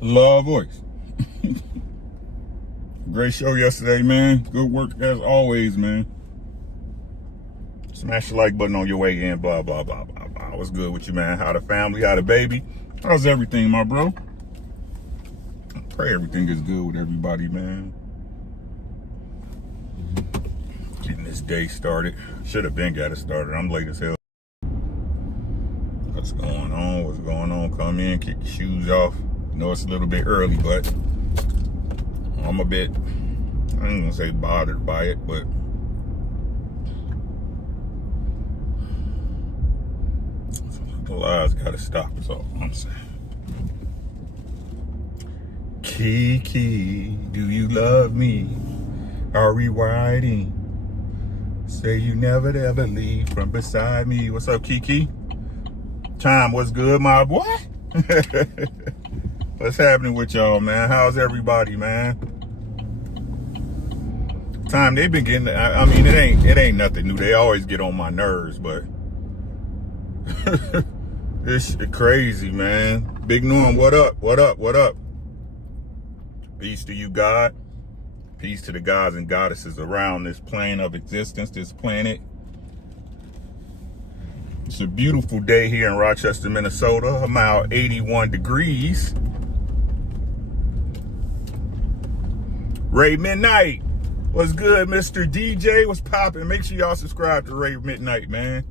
Love voice. Great show yesterday, man. Good work as always, man. Smash the like button on your way in, blah, blah, blah, blah, blah. What's good with you, man? How the family, how the baby? How's everything, my bro? I pray everything is good with everybody, man. Getting this day started. Should have been got it started. I'm late as hell. What's going on? What's going on? Come in, kick your shoes off. I know it's a little bit early, but I'm a bit, I ain't gonna say bothered by it, but the lies gotta stop is all I'm saying. Kiki, do you love me? Are we riding? Say you never ever leave from beside me. What's up, Kiki? Time, what's good, my boy? What's happening with y'all, man? How's everybody, man? Time, they've been getting, I mean, it ain't nothing new. They always get on my nerves, but it's crazy, man. Big Norm, what up? What up? What up? Peace to you, God. Peace to the gods and goddesses around this plane of existence, this planet. It's a beautiful day here in Rochester, Minnesota. I'm out 81 degrees. Ray Midnight. What's good, Mr. DJ? What's poppin'? Make sure y'all subscribe to Ray Midnight, man.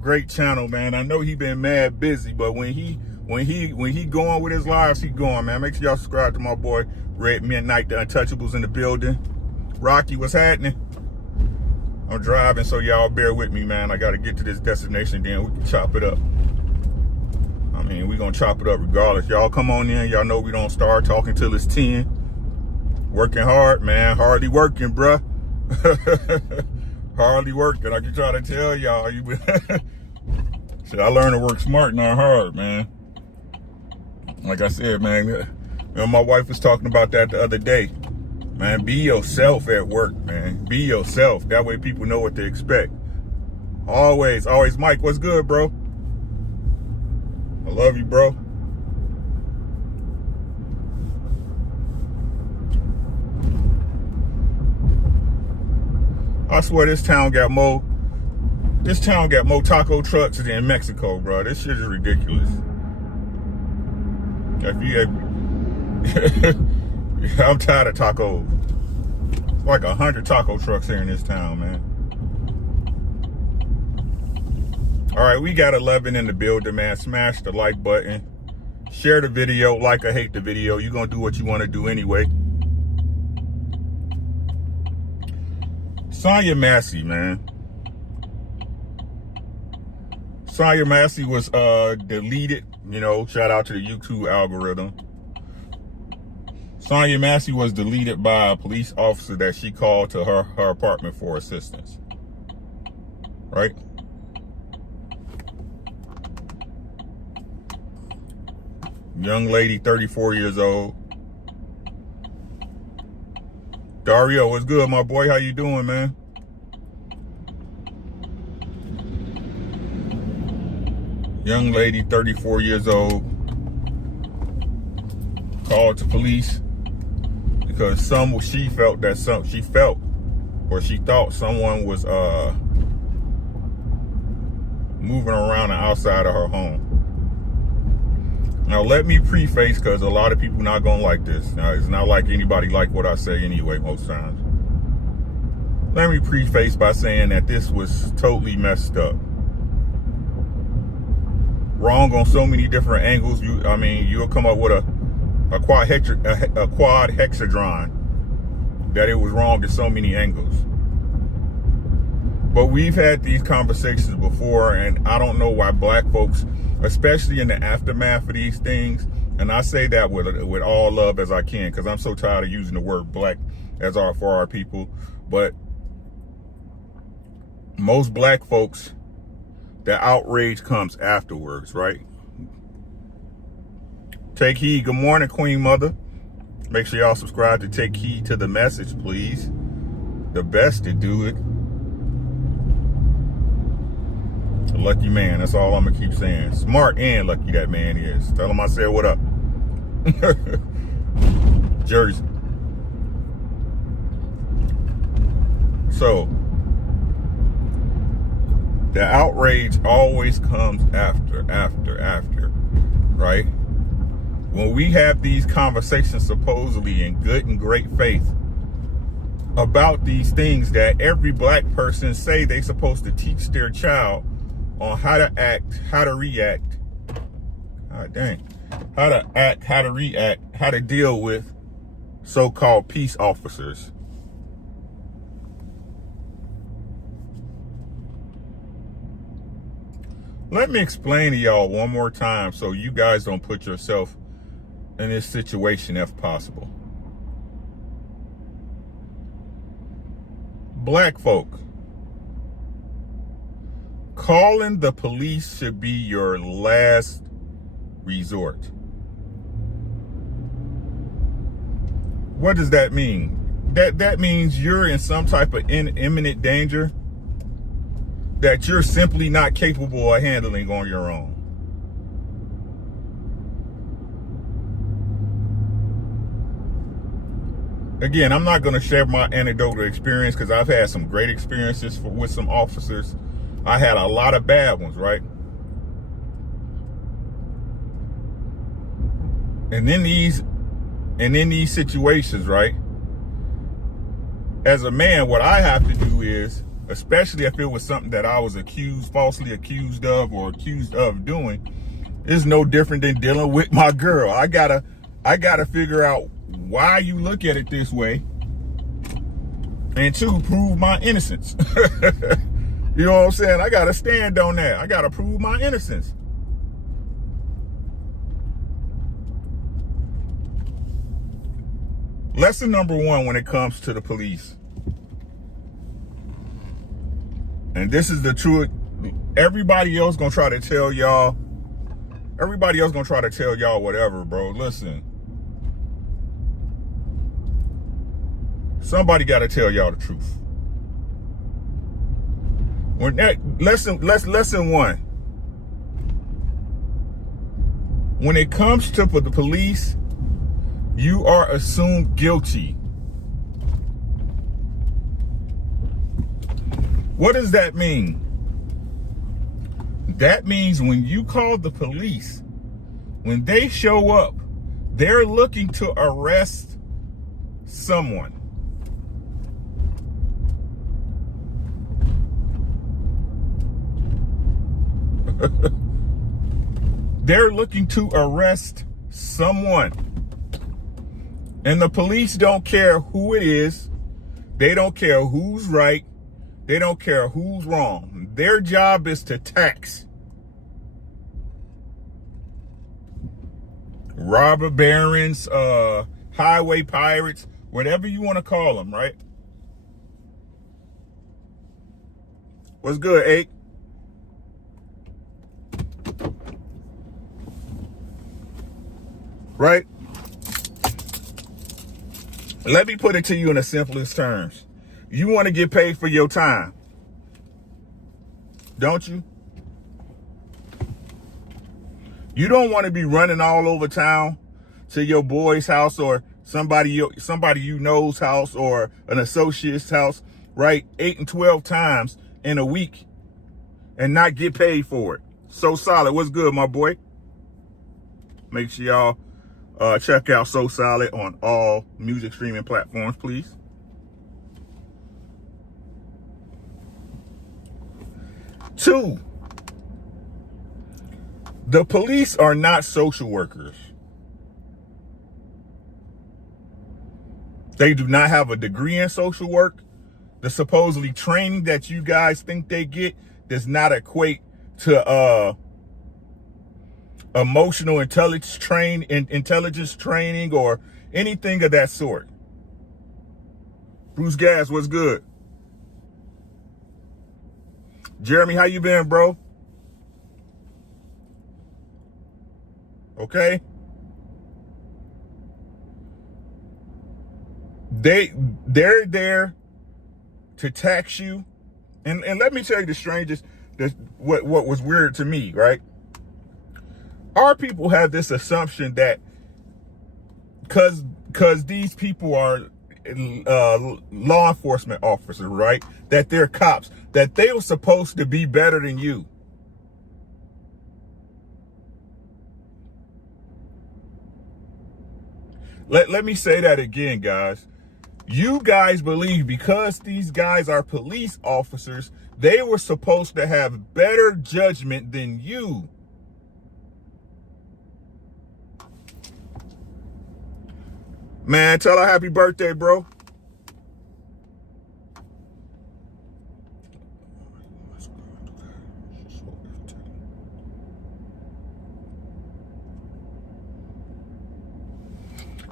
Great channel, man. I know he been mad busy, but when he going with his lives, he going, man. Make sure y'all subscribe to my boy Ray Midnight, the Untouchables in the building. Rocky, what's happening? I'm driving, so y'all bear with me, man. I got to get to this destination, then we can chop it up. I mean, we going to chop it up regardless. Y'all come on in. Y'all know we don't start talking till it's 10. Working hard, man. Hardly working, bruh. Hardly working. I can try to tell y'all. Shit, I learned to work smart, not hard, man. Like I said, man, you know, my wife was talking about that the other day. Man, be yourself at work, man. Be yourself. That way people know what to expect. Always, always. Mike, what's good, bro? I love you, bro. I swear this town got more taco trucks than Mexico, bro. This shit is ridiculous. I'm tired of tacos. It's like 100 taco trucks here in this town, man. All right, we got 11 in the building, man. Smash the like button. Share the video, like or hate the video. You're going to do what you want to do anyway. Sonya Massey, man. Sonya Massey was deleted. You know, shout out to the YouTube algorithm. Sonya Massey was deleted by a police officer that she called to her apartment for assistance. Right? Young lady, 34 years old. Dario, what's good, my boy? How you doing, man? Young lady, 34 years old, called to police because she thought someone was moving around the outside of her home. Now, let me preface, because a lot of people not gonna like this. Now, it's not like anybody like what I say anyway, most times. Let me preface by saying that this was totally messed up. Wrong on so many different angles. You'll come up with a quad hexadron that it was wrong in so many angles. But we've had these conversations before, and I don't know why black folks, especially in the aftermath of these things, and I say that with all love as I can, because I'm so tired of using the word black for our people. But most black folks, the outrage comes afterwards, right? Take heed. Good morning, Queen Mother. Make sure y'all subscribe to Take Heed to the Message, please. The best to do it. A lucky man. That's all I'm going to keep saying. Smart and lucky that man is. Tell him I said what up. Jersey. So the outrage always comes after, right? When we have these conversations supposedly in good and great faith about these things that every black person say they supposed to teach their child on how to act, how to react, how to act, how to react, how to deal with so-called peace officers. Let me explain to y'all one more time so you guys don't put yourself in this situation if possible. Black folk, calling the police should be your last resort. What does that mean? That means you're in some type of imminent danger that you're simply not capable of handling on your own. Again, I'm not going to share my anecdotal experience because I've had some great experiences with some officers. I had a lot of bad ones, right? And in these situations, right? As a man, what I have to do is, especially if it was something that I was falsely accused of or accused of doing, is no different than dealing with my girl. I gotta figure out why you look at it this way, and two, prove my innocence. You know what I'm saying? I gotta stand on that. I gotta prove my innocence. Lesson number one when it comes to the police, and this is the truth. Everybody else gonna try to tell y'all whatever, bro. Listen, somebody got to tell y'all the truth. When lesson one, when it comes to the police, you are assumed guilty. What does that mean? That means when you call the police, when they show up, they're looking to arrest someone. They're looking to arrest someone. And the police don't care who it is. They don't care who's right. They don't care who's wrong. Their job is to tax. Robber barons, highway pirates, whatever you want to call them, right? What's good, Ake? Right? Let me put it to you in the simplest terms. You want to get paid for your time, don't you? You don't want to be running all over town to your boy's house or somebody you know's house or an associate's house, right? 8 and 12 times in a week and not get paid for it. So Solid, what's good, my boy? Make sure y'all check out So Solid on all music streaming platforms, please. Two, the police are not social workers. They do not have a degree in social work. The supposedly training that you guys think they get does not equate to emotional intelligence training or anything of that sort. Bruce Gas, what's good? Jeremy, how you been, bro? Okay. They're there to tax you. And let me tell you the strangest, what was weird to me, right? Our people have this assumption that because because these people are law enforcement officers, right? That they're cops, that they were supposed to be better than you. Let me say that again, guys. You guys believe because these guys are police officers, they were supposed to have better judgment than you. Man, tell her happy birthday, bro.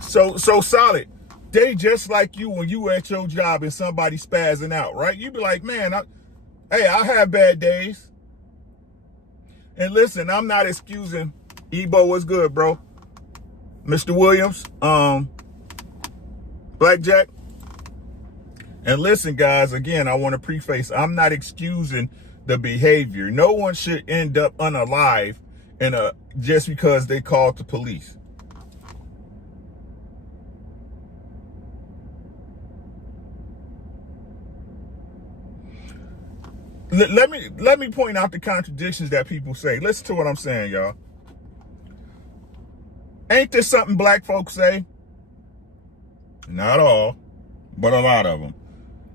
So solid. They just like you when you were at your job and somebody spazzing out, right? You be like, man, I have bad days. And listen, I'm not excusing. Ebo, what's good, bro? Mr. Williams, Blackjack. And listen, guys, again, I want to preface, I'm not excusing the behavior. No one should end up unalive just because they called the police. Let me point out the contradictions that people say. Listen to what I'm saying, y'all. Ain't this something black folks say? Not all, but a lot of them.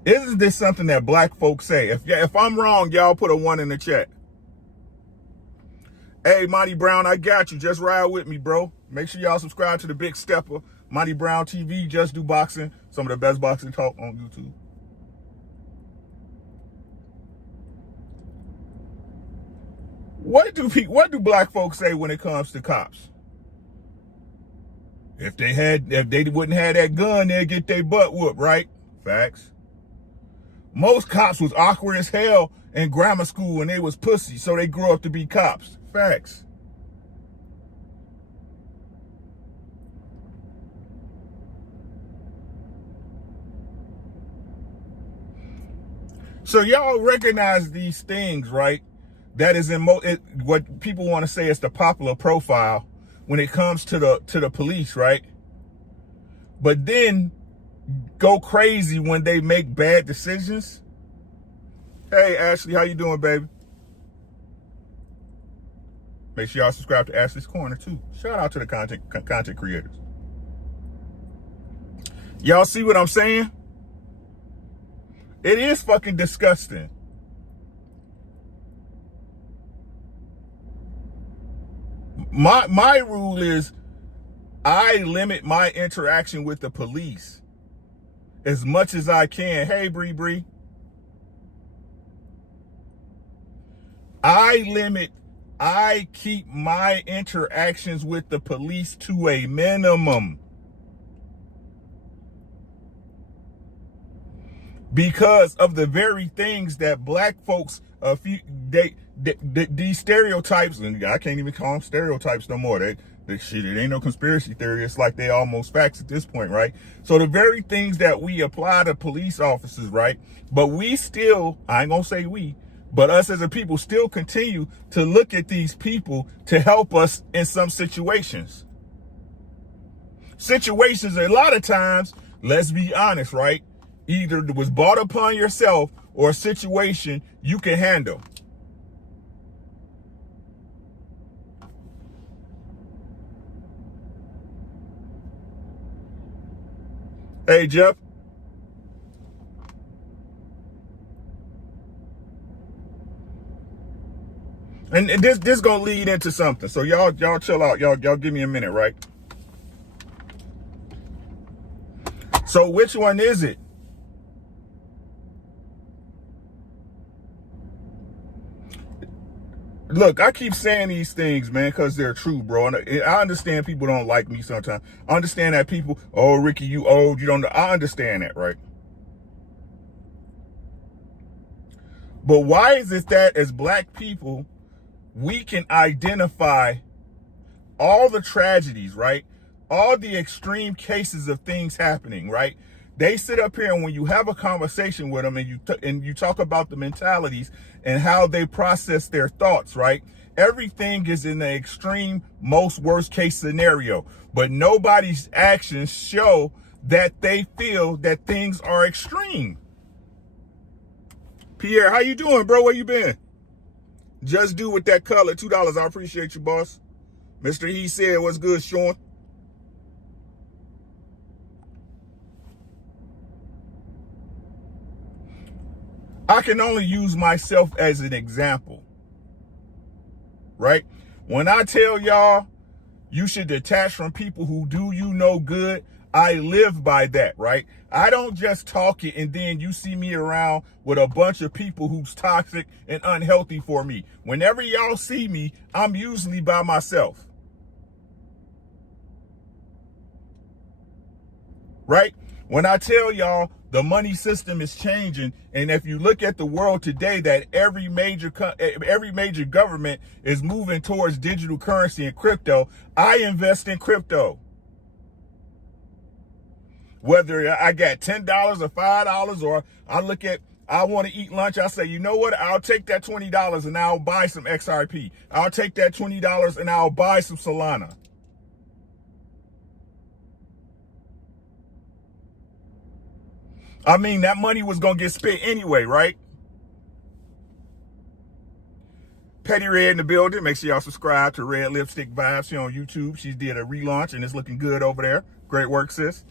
Isn't this something that black folks say? If I'm wrong, y'all put a 1 in the chat. Hey, Monty Brown, I got you. Just ride with me, bro. Make sure y'all subscribe to the Big Stepper. Monty Brown TV, just do boxing. Some of the best boxing talk on YouTube. What do black folks say when it comes to cops? If they wouldn't have that gun, they'd get their butt whooped, right? Facts. Most cops was awkward as hell in grammar school and they was pussy, so they grew up to be cops. Facts. So y'all recognize these things, right? That is what people want to say is the popular profile when it comes to the police, right? But then go crazy when they make bad decisions. Hey, Ashley, how you doing, baby? Make sure y'all subscribe to Ashley's Corner, too. Shout out to the content creators. Y'all see what I'm saying? It is fucking disgusting. My rule is I limit my interaction with the police as much as I can. Hey, Bree. I keep my interactions with the police to a minimum. Because of the very things that black folks, these stereotypes, and I can't even call them stereotypes no more. Shit, it ain't no conspiracy theory. It's like they almost facts at this point, right? So the very things that we apply to police officers, right? But we still, I ain't gonna say we, but us as a people still continue to look at these people to help us in some situations. Situations, a lot of times, let's be honest, right? Either it was brought upon yourself or a situation you can handle. Hey, Jeff. And this gonna lead into something. So y'all chill out. Y'all give me a minute, right? So which one is it? Look, I keep saying these things, man, because they're true, bro. And I understand people don't like me sometimes. I understand that people, oh, Ricky, you old, you don't know. I understand that, right? But why is it that as black people, we can identify all the tragedies, right? All the extreme cases of things happening, right? They sit up here and when you have a conversation with them and you talk about the mentalities and how they process their thoughts, right? Everything is in the extreme, most worst case scenario, but nobody's actions show that they feel that things are extreme. Pierre, how you doing, bro? Where you been? Just do with that color, $2. I appreciate you, boss. Mr. He said, what's good, Sean? I can only use myself as an example, right? When I tell y'all you should detach from people who do you no good, I live by that, right? I don't just talk it and then you see me around with a bunch of people who's toxic and unhealthy for me. Whenever y'all see me, I'm usually by myself, right? When I tell y'all the money system is changing, and if you look at the world today, that every major government is moving towards digital currency and crypto, I invest in crypto. Whether I got $10 or $5, or I want to eat lunch, I say, you know what? I'll take that $20 and I'll buy some XRP. I'll take that $20 and I'll buy some Solana. I mean, that money was going to get spent anyway, right? Petty Red in the building. Make sure y'all subscribe to Red Lipstick Vibes here on YouTube. She did a relaunch and it's looking good over there. Great work, sis.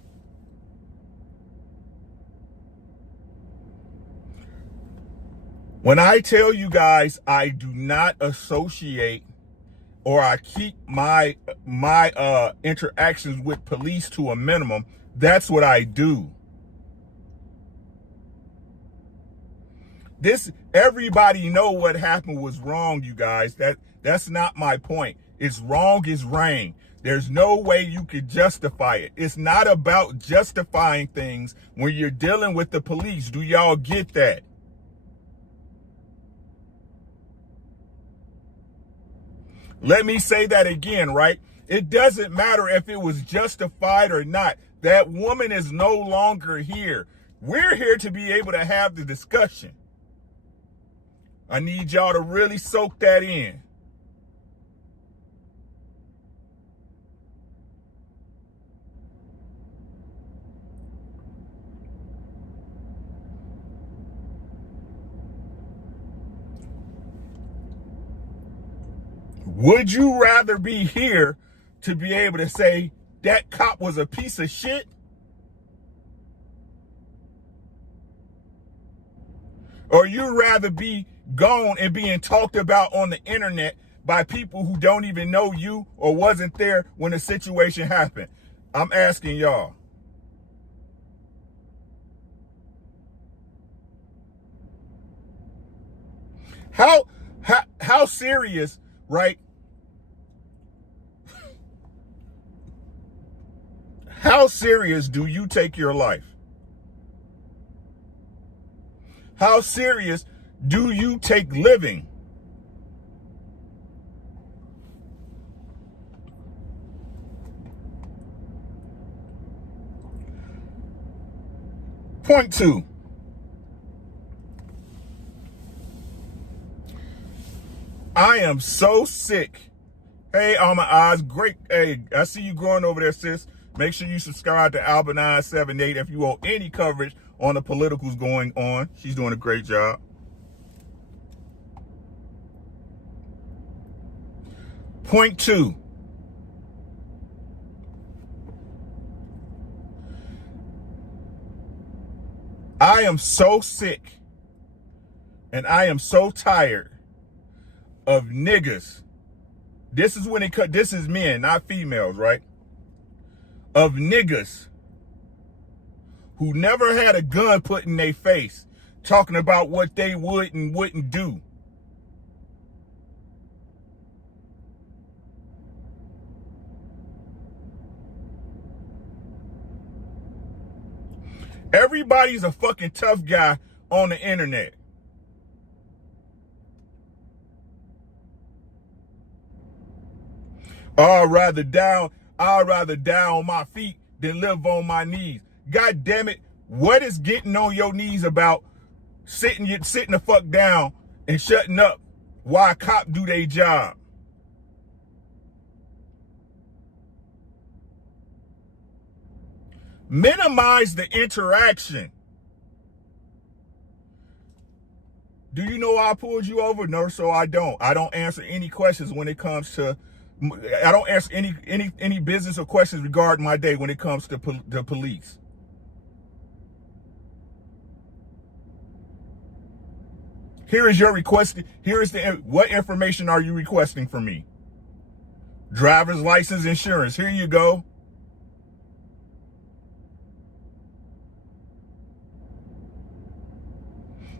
When I tell you guys I do not associate, or I keep my interactions with police to a minimum, that's what I do. Everybody know what happened was wrong, you guys. That's not my point. It's wrong is wrong. There's no way you could justify it. It's not about justifying things when you're dealing with the police. Do y'all get that? Let me say that again, right? It doesn't matter if it was justified or not. That woman is no longer here. We're here to be able to have the discussion. I need y'all to really soak that in. Would you rather be here to be able to say that cop was a piece of shit? Or you rather be gone and being talked about on the internet by people who don't even know you or wasn't there when the situation happened? I'm asking y'all. How serious, right? How serious do you take your life? How serious do you take living? Point 2. I am so sick. Hey, all my eyes, great. Hey, I see you growing over there, sis. Make sure you subscribe to Alba978 if you want any coverage on the politicals going on. She's doing a great job. Point 2. I am so sick and I am so tired of niggas. This is men, not females, right? Of niggas who never had a gun put in their face talking about what they would and wouldn't do. Everybody's a fucking tough guy on the internet. I'd rather die on my feet than live on my knees. God damn it. What is getting on your knees about sitting the fuck down and shutting up why a cop do their job. Minimize the interaction. Do you know why I pulled you over? No, so I don't. I don't answer any questions when it comes to, I don't answer any business or questions regarding my day when it comes to the police. Here is your request. Here is what information are you requesting from me? Driver's license, insurance. Here you go.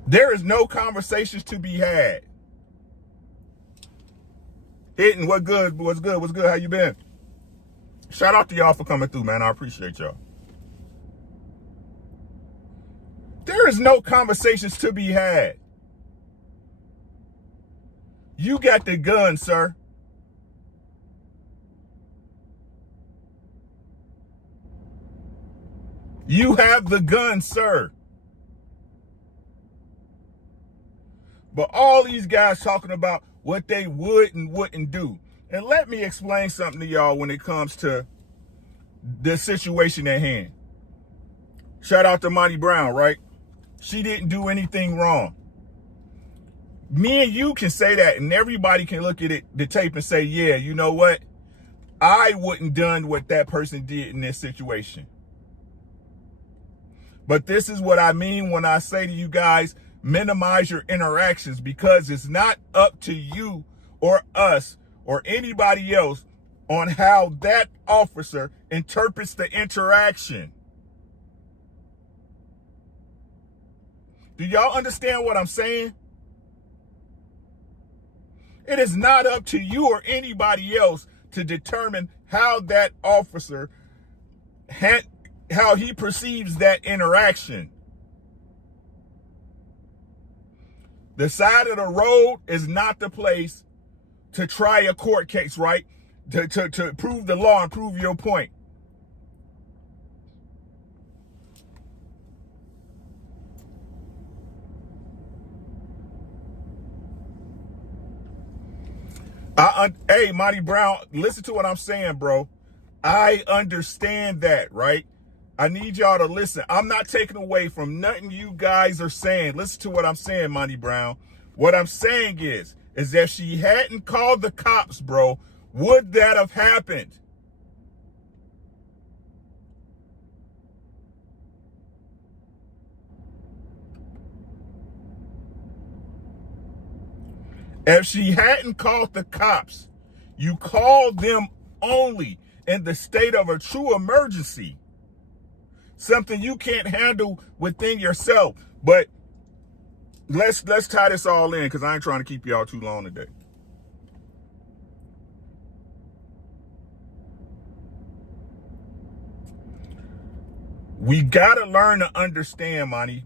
There is no conversations to be had. Hitting, what good? What's good? What's good? How you been? Shout out to y'all for coming through, man. I appreciate y'all. There is no conversations to be had. You got the gun, sir. You have the gun, sir. But all these guys talking about what they would and wouldn't do. And let me explain something to y'all when it comes to the situation at hand. Shout out to Monty Brown, right? She didn't do anything wrong. Me and you can say that, and everybody can look at the tape and say, yeah, you know what? I wouldn't done what that person did in this situation. But this is what I mean when I say to you guys, minimize your interactions, because it's not up to you or us or anybody else on how that officer interprets the interaction. Do y'all understand what I'm saying? It is not up to you or anybody else to determine how that officer, how he perceives that interaction. The side of the road is not the place to try a court case, right? To prove the law and prove your point. Hey, Monty Brown, listen to what I'm saying, bro. I understand that, right? I need y'all to listen. I'm not taking away from nothing you guys are saying. Listen to what I'm saying, Monty Brown. What I'm saying is if she hadn't called the cops, bro, would that have happened? If she hadn't called the cops, you called them only in the state of a true emergency. Something you can't handle within yourself. But let's tie this all in, because I ain't trying to keep y'all too long today. We gotta learn to understand, Monty.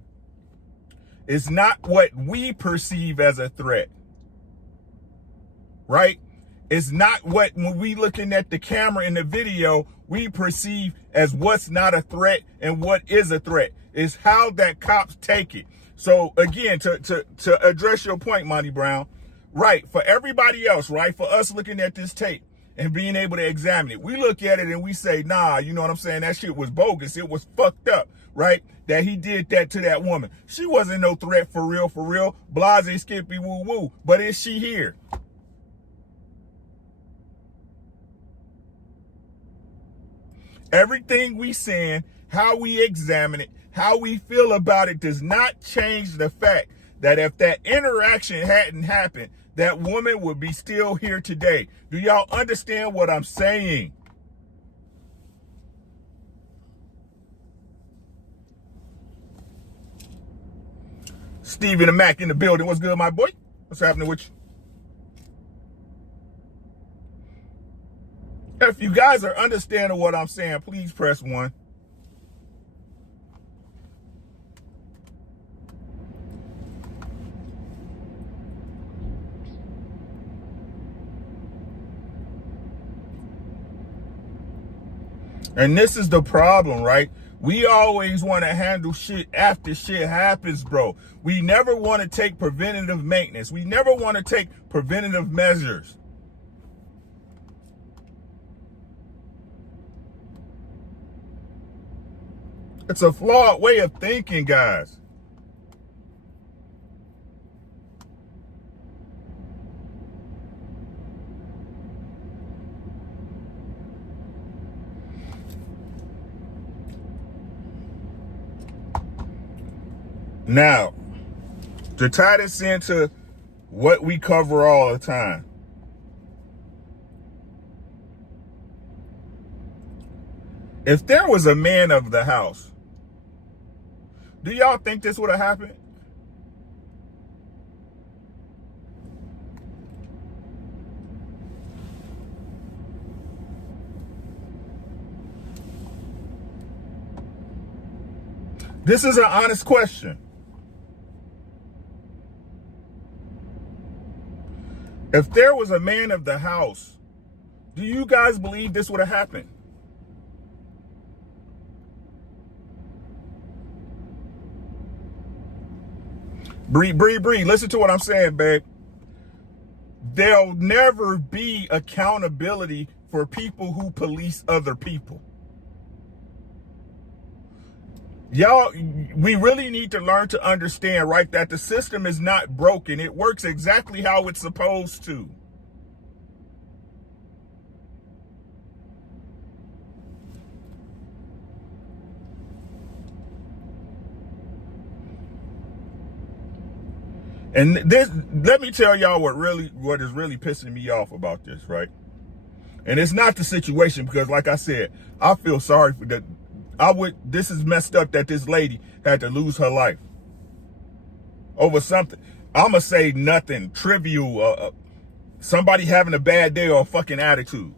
It's not what we perceive as a threat. Right? It's not what, when we looking at the camera in the video, we perceive as what's not a threat and what is a threat. It's how that cops take it. So again, to address your point, Monty Brown, right, for everybody else, right, for us looking at this tape and being able to examine it, we look at it and we say, nah, you know what I'm saying? That shit was bogus. It was fucked up, right? That he did that to that woman. She wasn't no threat for real. Blase, skippy, woo woo. But is she here? Everything we saying, how we examine it, how we feel about it does not change the fact that if that interaction hadn't happened, that woman would be still here today. Do y'all understand what I'm saying? Stephen and Mac in the building. What's good, my boy? What's happening with you? If you guys are understanding what I'm saying, please press 1. And this is the problem, right? We always want to handle shit after shit happens, bro. We never want to take preventative maintenance. We never want to take preventative measures. It's a flawed way of thinking, guys. Now, to tie this into what we cover all the time. If there was a man of the house, do y'all think this would have happened? This is an honest question. If there was a man of the house, do you guys believe this would have happened? Bree, listen to what I'm saying, babe. There'll never be accountability for people who police other people. Y'all, we really need to learn to understand, right, that the system is not broken. It works exactly how it's supposed to. And this, let me tell y'all what is really pissing me off about this, right? And it's not the situation, because like I said, I feel sorry for that. This is messed up that this lady had to lose her life over something. I'm gonna say nothing trivial, somebody having a bad day or a fucking attitude.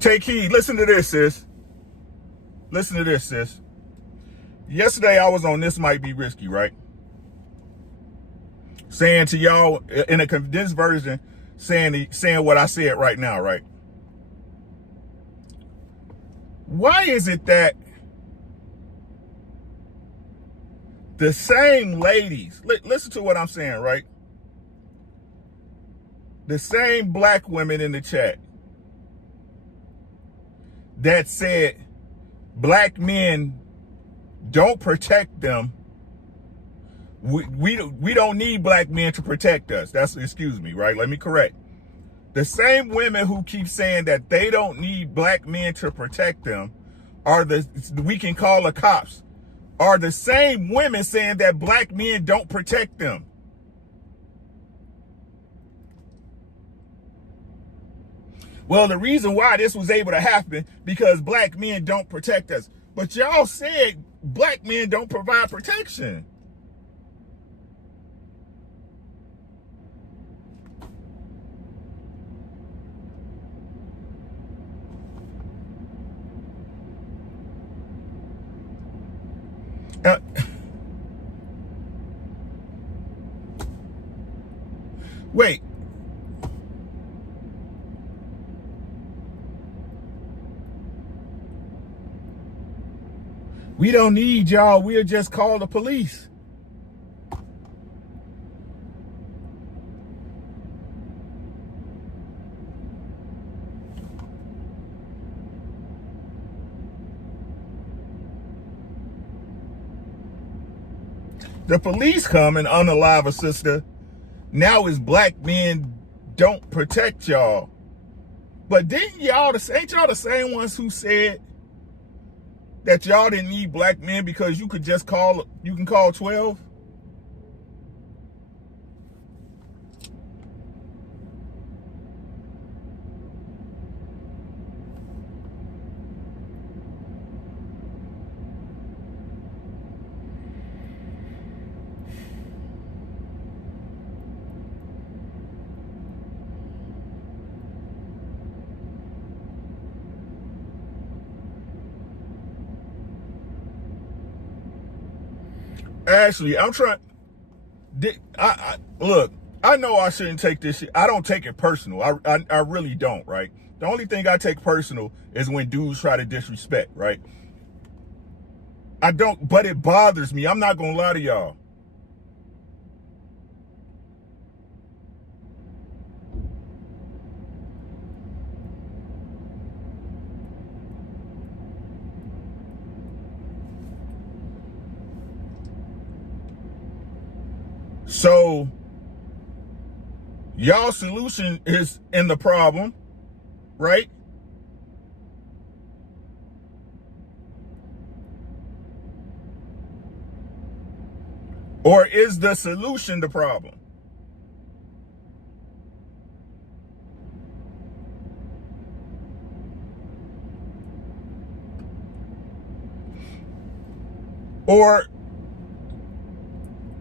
Take heed. Listen to this, sis. Listen to this, sis. Yesterday I was on This Might Be Risky, right? Saying to y'all in a condensed version, saying what I said right now, right? Why is it that the same ladies, listen to what I'm saying, right? The same black women in the chat that said black men don't protect them. We don't need black men to protect us. Excuse me, right? Let me correct. The same women who keep saying that they don't need black men to protect them we can call the cops, are the same women saying that black men don't protect them. Well, the reason why this was able to happen because black men don't protect us. But y'all said black men don't provide protection. Wait. We don't need y'all. We'll just call the police. The police come and unalive a sister. Now it's black men don't protect y'all. But ain't y'all the same ones who said that y'all didn't need black men because you can call 12? Ashley, I'm trying. Look, I know I shouldn't take this shit. I don't take it personal. I really don't, right? The only thing I take personal is when dudes try to disrespect, right? I don't, but it bothers me. I'm not gonna lie to y'all. So y'all solution is in the problem, right? Or is the solution the problem? Or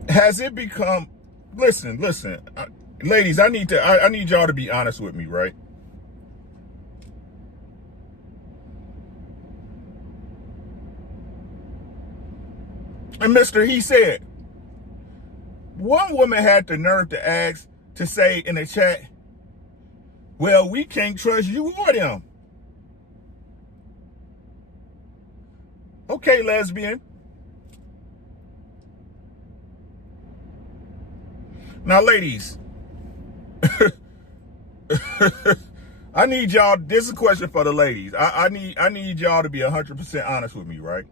has it become, listen, ladies, I need y'all to be honest with me, right? And Mr. He said, one woman had the nerve to ask, to say in the chat, well, we can't trust you or them. Okay, lesbian. Now, ladies, I need y'all, this is a question for the ladies. I need y'all to be 100% honest with me, right?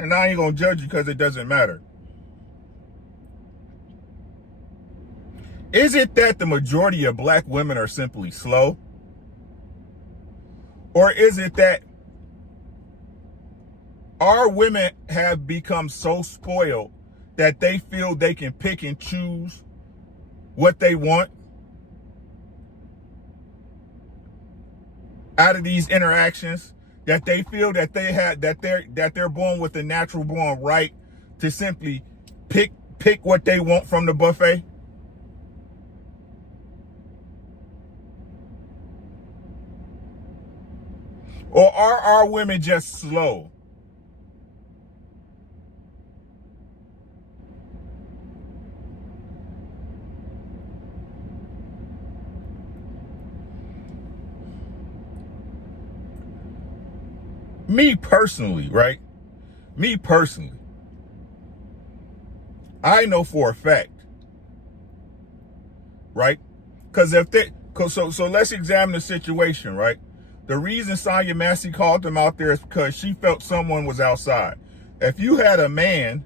And I ain't gonna judge you because it doesn't matter. Is it that the majority of black women are simply slow? Or is it that our women have become so spoiled that they feel they can pick and choose what they want out of these interactions, that they feel that they're born with a natural born right to simply pick what they want from the buffet? Or are our women just slow? Me personally, right? Me personally, I know for a fact, right? Because so let's examine the situation, right? The reason Sonya Massey called them out there is because she felt someone was outside. If you had a man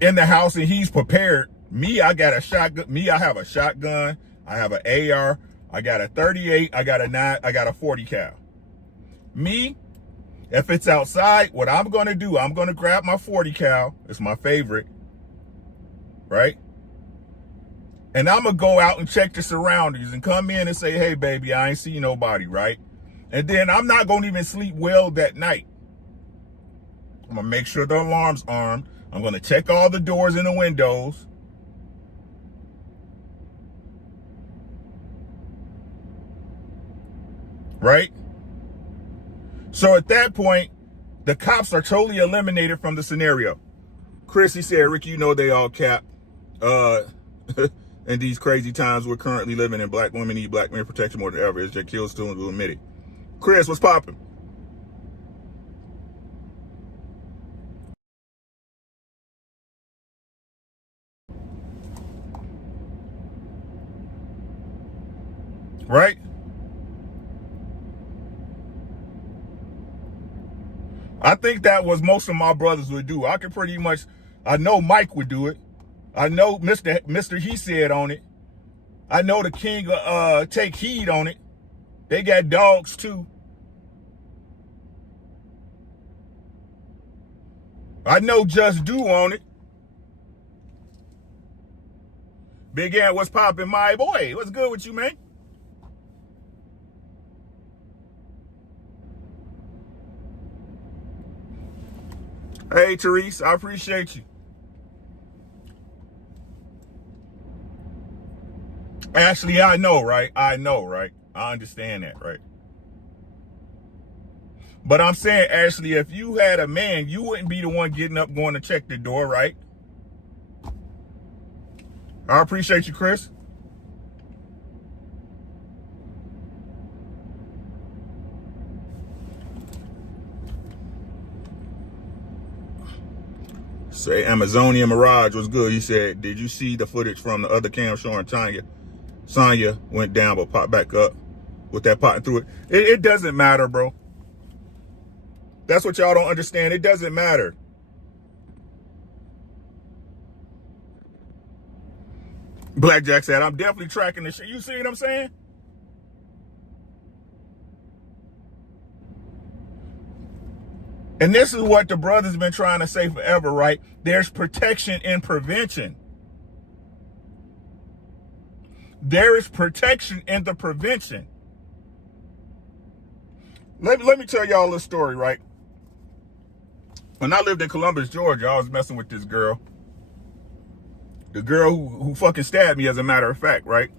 in the house and he's prepared, I got a shotgun. I have a shotgun. I have an AR. I got a 38. I got a 9. I got a 40 cal. Me, if it's outside, what I'm going to do, I'm going to grab my 40 cal. It's my favorite, right? And I'm going to go out and check the surroundings and come in and say, hey, baby, I ain't see nobody, right? And then I'm not going to even sleep well that night. I'm going to make sure the alarm's armed. I'm going to check all the doors and the windows. Right? So at that point, the cops are totally eliminated from the scenario. Chris, he said, Rick, you know they all cap. In these crazy times we're currently living in, black women need black men protection more than ever. It's just kill students who admit it. Chris, what's popping? Right? I think that was most of my brothers would do. I could pretty much, I know Mike would do it. I know Mr. He said on it. I know the King Take Heed on it. They got dogs too. I know Just Do on it. Big Ant, what's popping, my boy? What's good with you, man? Hey, Therese, I appreciate you. Ashley, I know, right? I understand that, right? But I'm saying, Ashley, if you had a man, you wouldn't be the one getting up going to check the door, right? I appreciate you, Chris. Say Amazonian Mirage was good. He said, did you see the footage from the other cam showing Sonya went down but popped back up with that potting through it? It doesn't matter, bro. That's what y'all don't understand. It doesn't matter. Blackjack said, I'm definitely tracking this shit. You see what I'm saying? And this is what the brothers been trying to say forever, right? There's protection in prevention. There is protection in the prevention. Let me tell y'all a story, right? When I lived in Columbus, Georgia, I was messing with this girl. The girl who fucking stabbed me, as a matter of fact, right?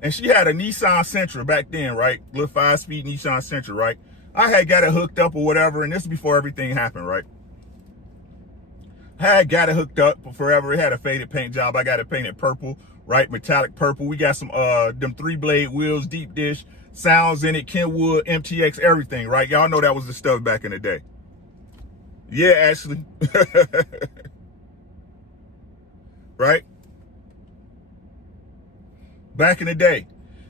And she had a Nissan Sentra back then, right? Little 5-speed Nissan Sentra, right? I had got it hooked up or whatever, and this is before everything happened, right? I had got it hooked up forever. It had a faded paint job. I got it painted purple, right? Metallic purple. We got some them 3-blade wheels, deep dish, sounds in it, Kenwood, MTX, everything, right? Y'all know that was the stuff back in the day. Yeah, Ashley. Right? Back in the day.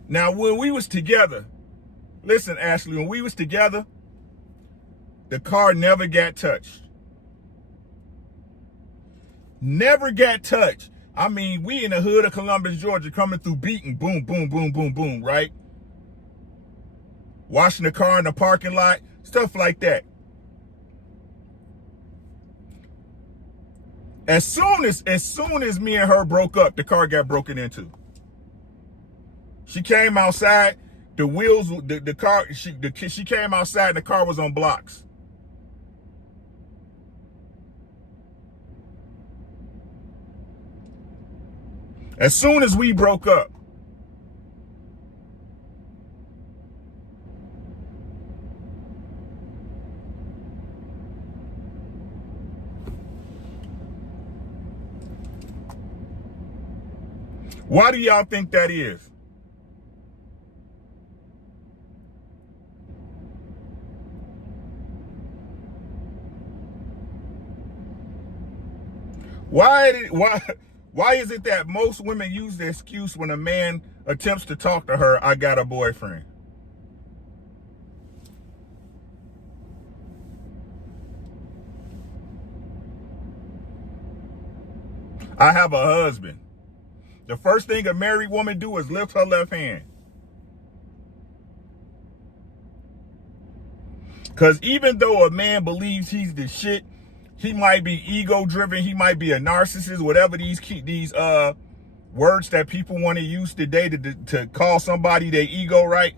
Now, when we was together, listen, Ashley, when we was together, the car never got touched. Never got touched. I mean, we in the hood of Columbus, Georgia, coming through beating, boom, boom, boom, boom, boom, right? Washing the car in the parking lot, stuff like that. As soon as me and her broke up, the car got broken into. She came outside, the wheels, the car, she came outside and the car was on blocks. As soon as we broke up. Why do y'all think that is? Why is it that most women use the excuse when a man attempts to talk to her, I got a boyfriend? I have a husband. The first thing a married woman do is lift her left hand. Because even though a man believes he's the shit, he might be ego-driven, he might be a narcissist, whatever these words that people want to use today to call somebody their ego, right?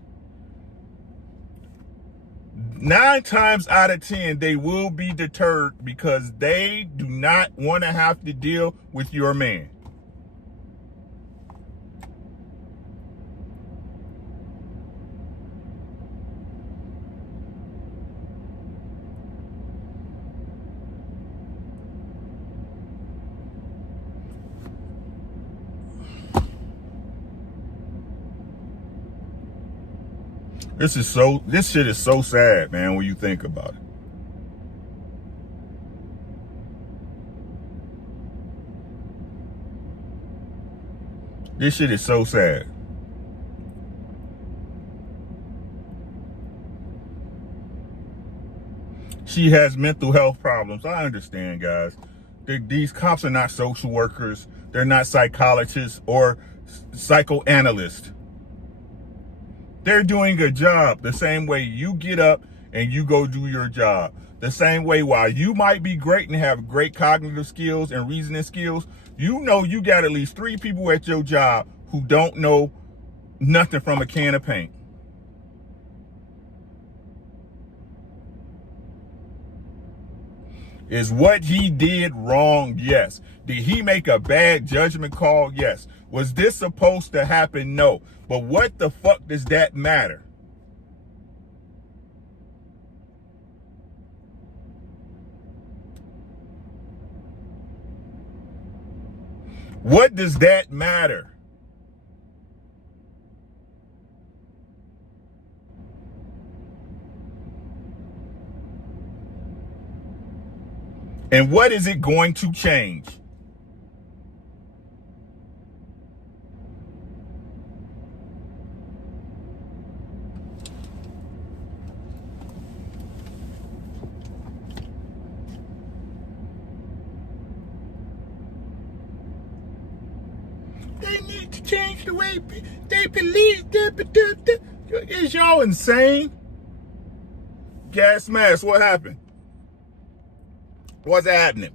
9 times out of 10, they will be deterred because they do not want to have to deal with your man. This shit is so sad, man, when you think about it. This shit is so sad. She has mental health problems. I understand, guys. These cops are not social workers. They're not psychologists or psychoanalysts. They're doing a job the same way you get up and you go do your job. The same way, while you might be great and have great cognitive skills and reasoning skills, you know you got at least 3 people at your job who don't know nothing from a can of paint. Is what he did wrong? Yes. Did he make a bad judgment call? Yes. Was this supposed to happen? No. But what the fuck does that matter? What does that matter? And what is it going to change? They need to change the way they believe. Is y'all insane? Gas mask, what happened? What's happening?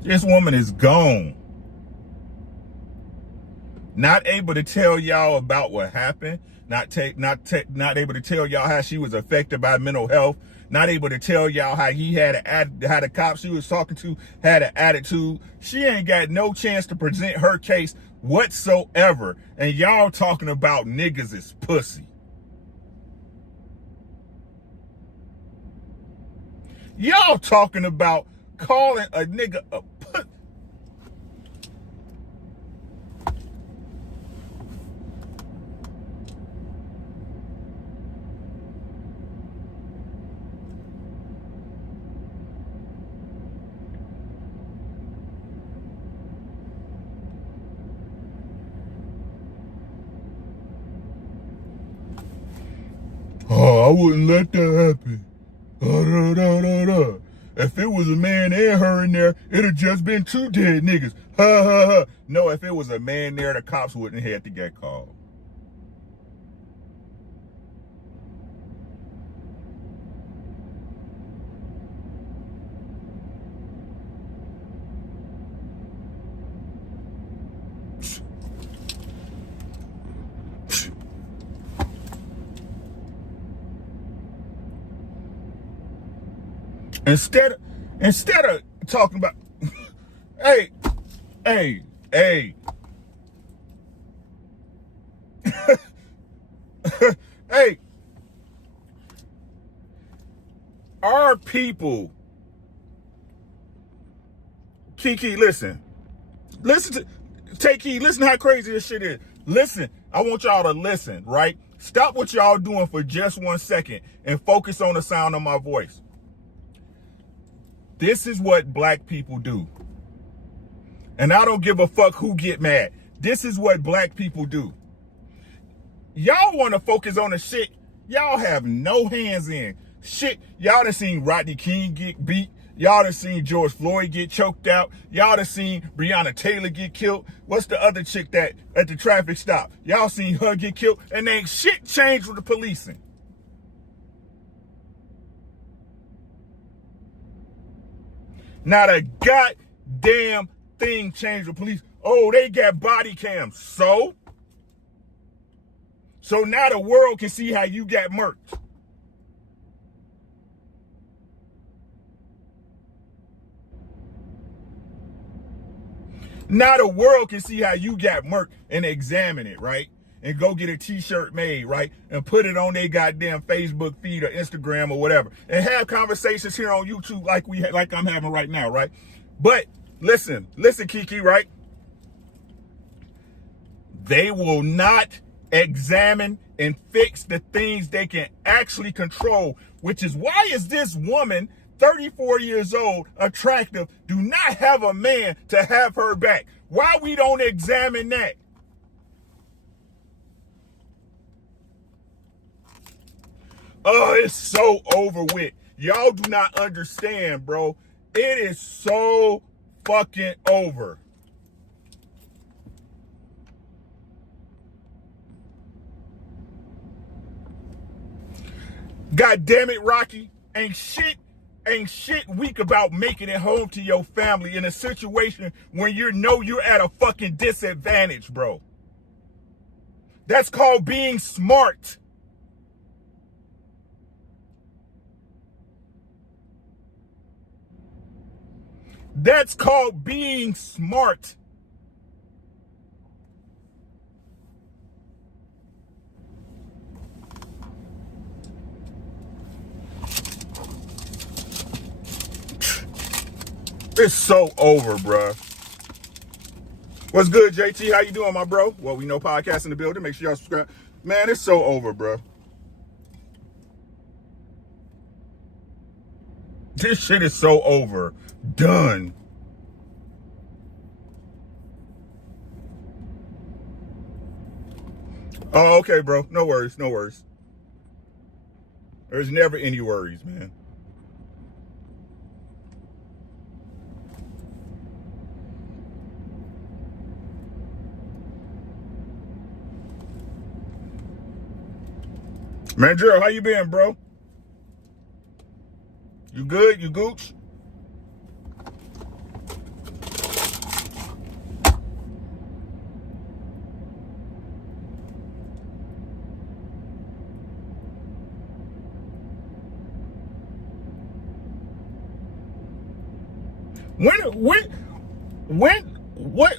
This woman is gone. Not able to tell y'all about what happened. Not able to tell y'all how she was affected by mental health. Not able to tell y'all how he had how the cop she was talking to had an attitude. She ain't got no chance to present her case whatsoever. And y'all talking about niggas is pussy. Y'all talking about calling a nigga a pussy. Oh, I wouldn't let that happen. If it was a man and her in there, it'd have just been two dead niggas. Ha ha ha. No, if it was a man there, the cops wouldn't have to get called. Instead of talking about, hey, hey, hey, our people, Kiki, listen to, take heed, listen how crazy this shit is. Listen, I want y'all to listen, right? Stop what y'all doing for just 1 second and focus on the sound of my voice. This is what black people do. And I don't give a fuck who get mad. This is what black people do. Y'all want to focus on the shit y'all have no hands in. Shit, y'all done seen Rodney King get beat. Y'all done seen George Floyd get choked out. Y'all done seen Breonna Taylor get killed. What's the other chick that at the traffic stop? Y'all seen her get killed. And ain't shit changed with the policing. Not a goddamn thing changed with police. Oh, they got body cams. So now the world can see how you got murked. Now the world can see how you got murked and examine it, right? And go get a t-shirt made, right? And put it on their goddamn Facebook feed or Instagram or whatever. And have conversations here on YouTube like I'm having right now, right? But listen, Kiki, right? They will not examine and fix the things they can actually control, which is why is this woman 34 years old, attractive, do not have a man to have her back? Why we don't examine that? Oh, it's so over with. Y'all do not understand, bro. It is so fucking over. God damn it, Rocky. Ain't shit weak about making it home to your family in a situation when you know you're at a fucking disadvantage, bro. That's called being smart. That's called being smart. It's so over, bruh. What's good, JT? How you doing, my bro? Well, we know podcast in the building. Make sure y'all subscribe. Man, it's so over, bruh. This shit is so over. Done. Oh, okay, bro. No worries. No worries. There's never any worries, man. Man, Gerald, how you been, bro? You good? You gooch?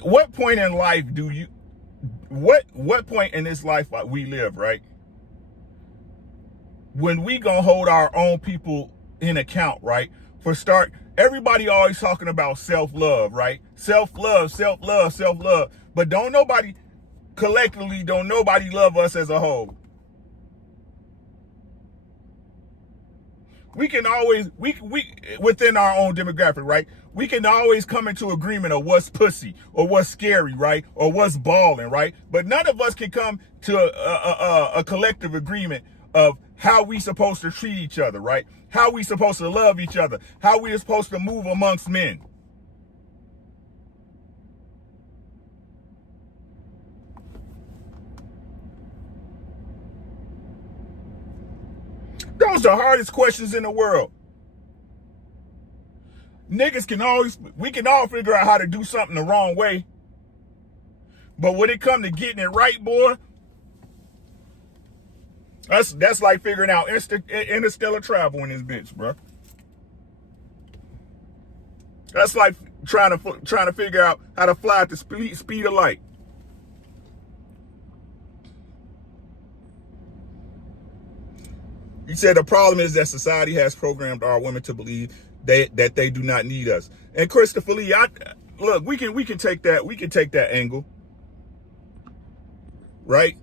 What point in life do you, what point in this life we live, right? When we gonna hold our own people in account, right? For start, everybody always talking about self-love, right? Self-love, self-love, self-love. But don't nobody love us as a whole. We can always, we within our own demographic, right? We can always come into agreement of what's pussy or what's scary, right? Or what's balling, right? But none of us can come to a collective agreement of how we supposed to treat each other, right? How we supposed to love each other, how we are supposed to move amongst men. Those are the hardest questions in the world. Niggas we can all figure out how to do something the wrong way. But when it come to getting it right, boy, that's like figuring out interstellar travel in this bitch, bro. That's like trying to figure out how to fly at the speed of light. You said the problem is that society has programmed our women to believe that they do not need us. And Christopher Lee, look, we can take that angle, right?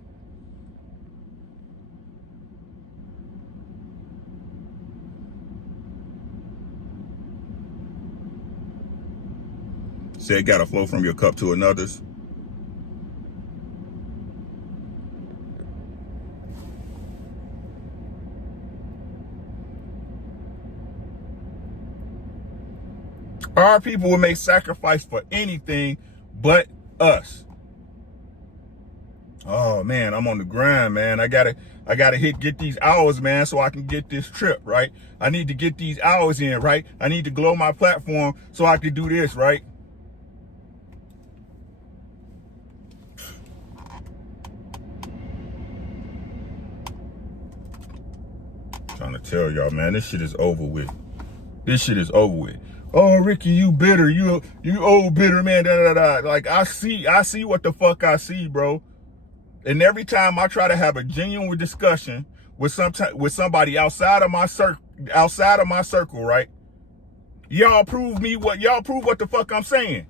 Said gotta flow from your cup to another's. Our people will make sacrifice for anything but us. Oh man, I'm on the grind, man. I gotta get these hours, man, so I can get this trip, right? I need to get these hours in, right? I need to grow my platform so I can do this, right? Trying to tell y'all, man, this shit is over with. This shit is over with. Oh, Ricky, you bitter. You old bitter man. Da, da, da. Like I see what the fuck I see, bro. And every time I try to have a genuine discussion with somebody outside of my circle, right? Y'all prove what the fuck I'm saying.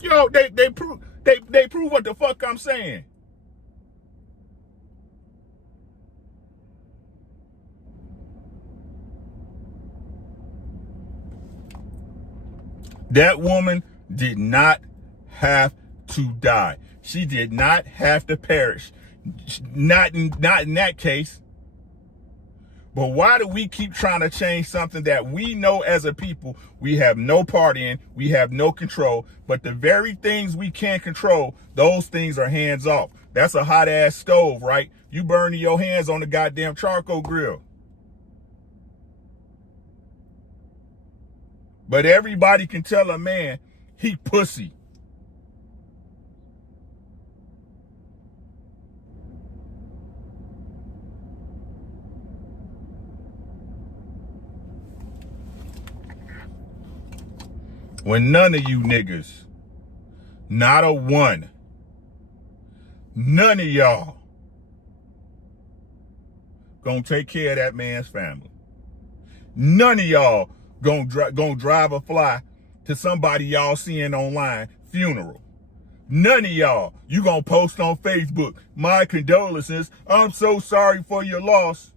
Yo, they prove what the fuck I'm saying. That woman did not have to die. She did not have to perish. Not in that case. But why do we keep trying to change something that we know as a people we have no part in, we have no control, but the very things we can't control, those things are hands off. That's a hot ass stove, right? You burning your hands on the goddamn charcoal grill. But everybody can tell a man he pussy. When none of you niggas, not a one, none of y'all gonna take care of that man's family. None of y'all gonna drive a fly to somebody y'all seeing online funeral. None of y'all. You gonna post on Facebook, my condolences, I'm so sorry for your loss.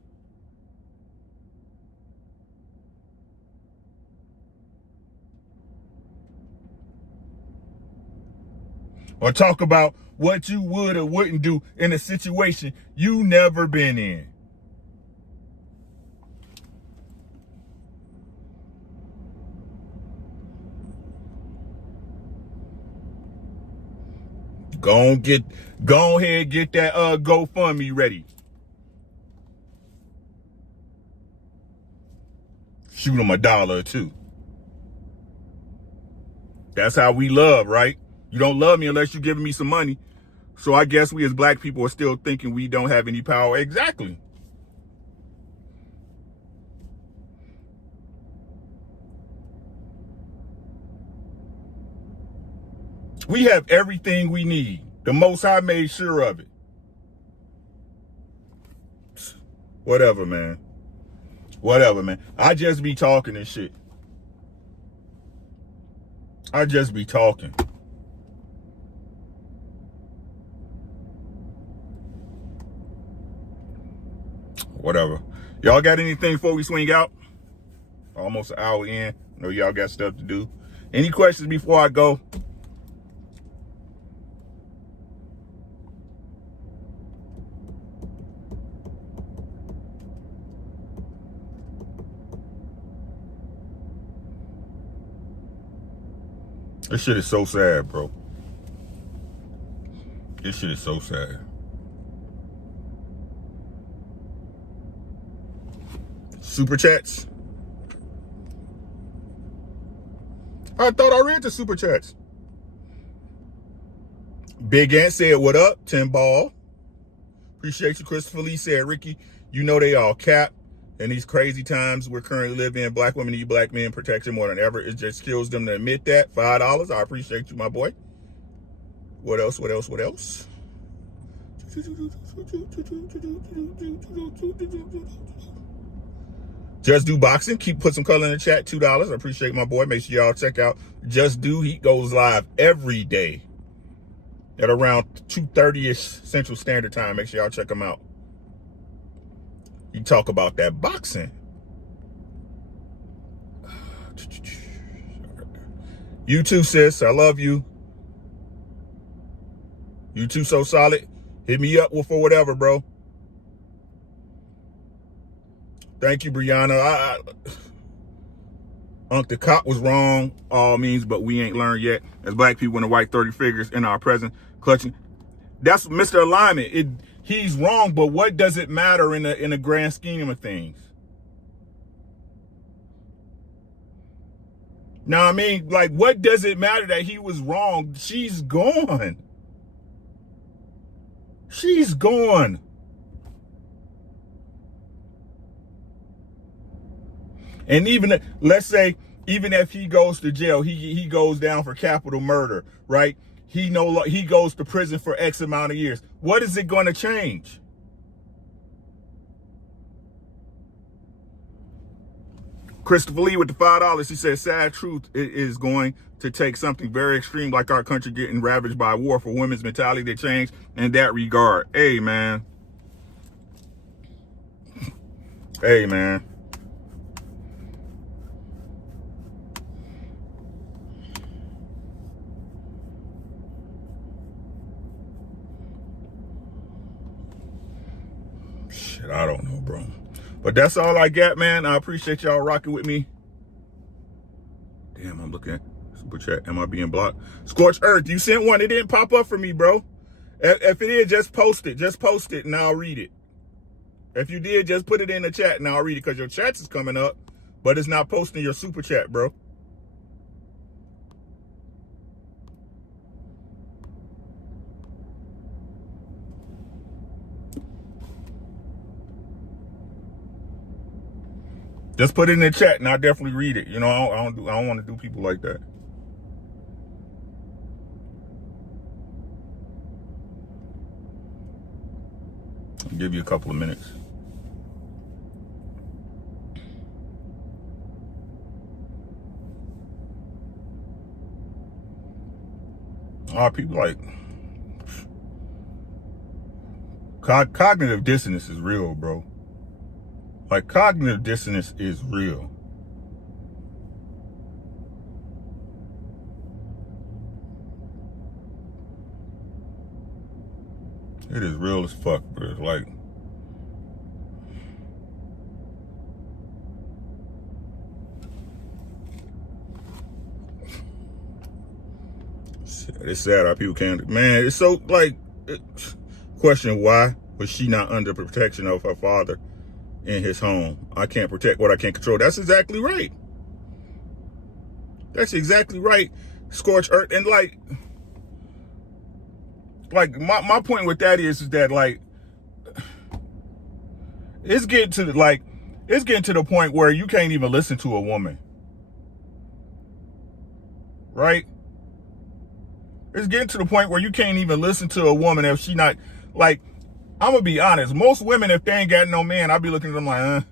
Or talk about what you would or wouldn't do in a situation you never been in. Go ahead, get that GoFundMe ready. Shoot them $1 or $2. That's how we love, right? You don't love me unless you're giving me some money. So I guess we as black people are still thinking we don't have any power. Exactly. We have everything we need. The Most High made sure of it. Whatever, man. Whatever, man. I just be talking and shit. I just be talking. Whatever. Y'all got anything before we swing out? Almost an hour in. I know y'all got stuff to do. Any questions before I go? This shit is so sad, bro. This shit is so sad. Super chats. I thought I read the super chats. Big Ant said, what up, Tim Ball? Appreciate you. Christopher Lee said, Ricky, you know they all cap. In these crazy times we're currently living in, black women need black men protection more than ever. It just kills them to admit that. $5. I appreciate you, my boy. What else? What else? What else? Just Do Boxing. Put some color in the chat. $2. I appreciate my boy. Make sure y'all check out Just Do. He goes live every day at around 2:30ish Central Standard Time. Make sure y'all check him out. You talk about that boxing. You too, sis. I love you. You too, so solid. Hit me up for whatever, bro. Thank you, Brianna. Unc the cop was wrong, all means, but we ain't learned yet. As black people in the white 30 figures in our present clutching. That's Mr. Alignment. He's wrong, but what does it matter in the grand scheme of things? Now, I mean, like, what does it matter that he was wrong? She's gone. She's gone. And even, let's say, even if he goes to jail, he goes down for capital murder, right? He goes to prison for X amount of years. What is it going to change? Christopher Lee with the $5. He says, sad truth is going to take something very extreme like our country getting ravaged by war for women's mentality to change in that regard. Hey, man. Hey, man. Shit, I don't know, bro. But that's all I got, man. I appreciate y'all rocking with me. Damn, I'm looking at super chat. Am I being blocked? Scorched Earth, you sent one. It didn't pop up for me, bro. If it is, just post it. Just post it and I'll read it. If you did, just put it in the chat and I'll read it because your chats is coming up, but it's not posting your super chat, bro. Just put it in the chat and I'll definitely read it. You know, I don't want to do people like that. I'll give you a couple of minutes. lot of people like cognitive dissonance is real, bro. Like, cognitive dissonance is real. It is real as fuck, bro. Like, it's sad how people can't, man, it's so, like, question why was she not under protection of her father in his home? I can't protect what I can't control. That's exactly right. That's exactly right. Scorched earth. And like my point with that is that, like, it's getting to the point where you can't even listen to a woman. Right? It's getting to the point where you can't even listen to a woman if she not, like, I'm gonna be honest. Most women, if they ain't got no man, I'll be looking at them like,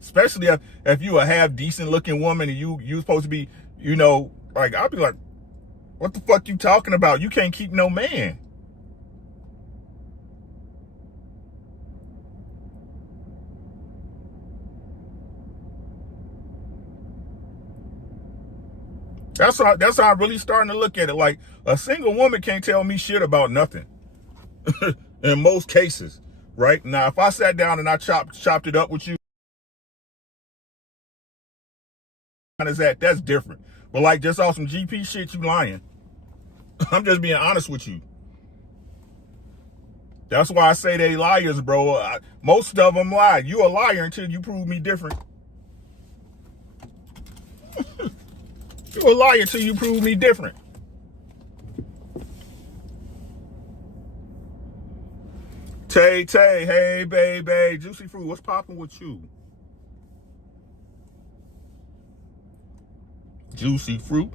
Especially if you a half decent looking woman and you supposed to be, you know, like, I'll be like, what the fuck you talking about? You can't keep no man. That's how I'm really starting to look at it. Like, a single woman can't tell me shit about nothing. In most cases, right? Now, if I sat down and I chopped it up with you, that's different. But like, just off some GP shit, you lying. I'm just being honest with you. That's why I say they liars, bro. Most of them lie. You a liar until you prove me different. You a liar until you prove me different. Tay, hey, baby. Juicy Fruit, what's popping with you? Juicy Fruit.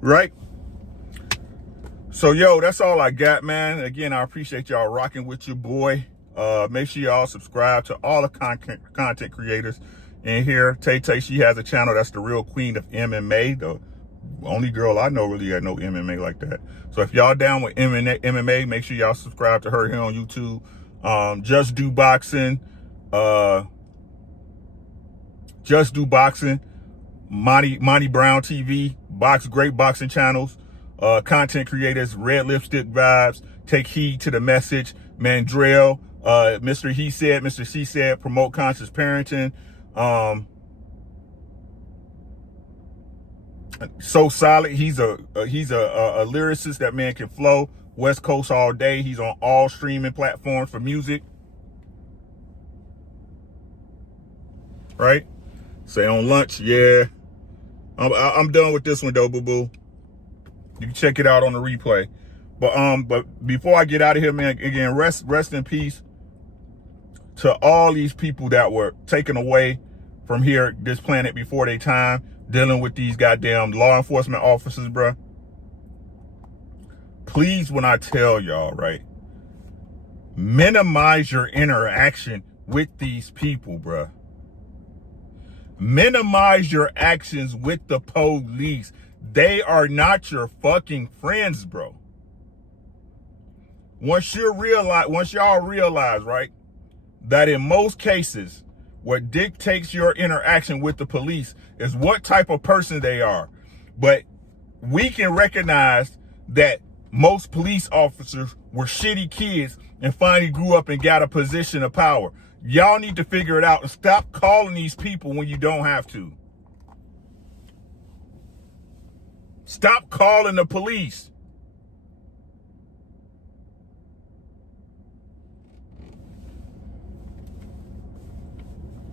Right? So, yo, that's all I got, man. Again, I appreciate y'all rocking with your boy. Make sure y'all subscribe to all the content creators in here. Tay, she has a channel. That's the real queen of MMA. The only girl I know really got no MMA like that. So if y'all down with MMA, make sure y'all subscribe to her here on YouTube. Just Do Boxing. Just Do Boxing. Monty Brown TV. Great boxing channels. Content creators. Red Lipstick Vibes. Take heed to the message. Mandrell. Mr. He Said, Mr. She Said. Promote conscious parenting. So Solid, he's a lyricist. That man can flow. West Coast all day. He's on all streaming platforms for music. Right? Say on lunch, yeah. I'm done with this one though, boo boo. You can check it out on the replay. But before I get out of here, man, again, rest in peace to all these people that were taken away from here, this planet, before their time, dealing with these goddamn law enforcement officers, bruh. Please, when I tell y'all, right, minimize your interaction with these people, bruh. Minimize your actions with the police. They are not your fucking friends, bro. Once y'all realize, right, that in most cases, what dictates your interaction with the police is what type of person they are. But we can recognize that most police officers were shitty kids and finally grew up and got a position of power. Y'all need to figure it out and stop calling these people when you don't have to. Stop calling the police.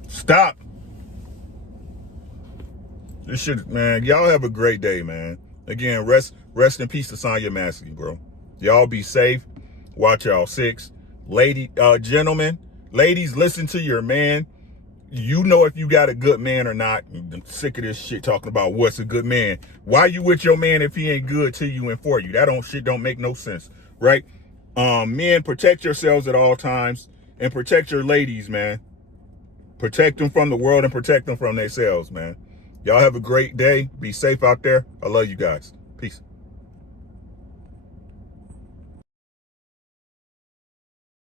Stop. This shit, man. Y'all have a great day, man. Again, rest in peace to Sonya Massey, bro. Y'all be safe. Watch y'all six. Gentlemen, ladies, listen to your man. You know if you got a good man or not. I'm sick of this shit talking about what's a good man. Why you with your man if he ain't good to you and for you? That don't make no sense, right? Men, protect yourselves at all times and protect your ladies, man. Protect them from the world and protect them from themselves, man. Y'all have a great day. Be safe out there. I love you guys. Peace.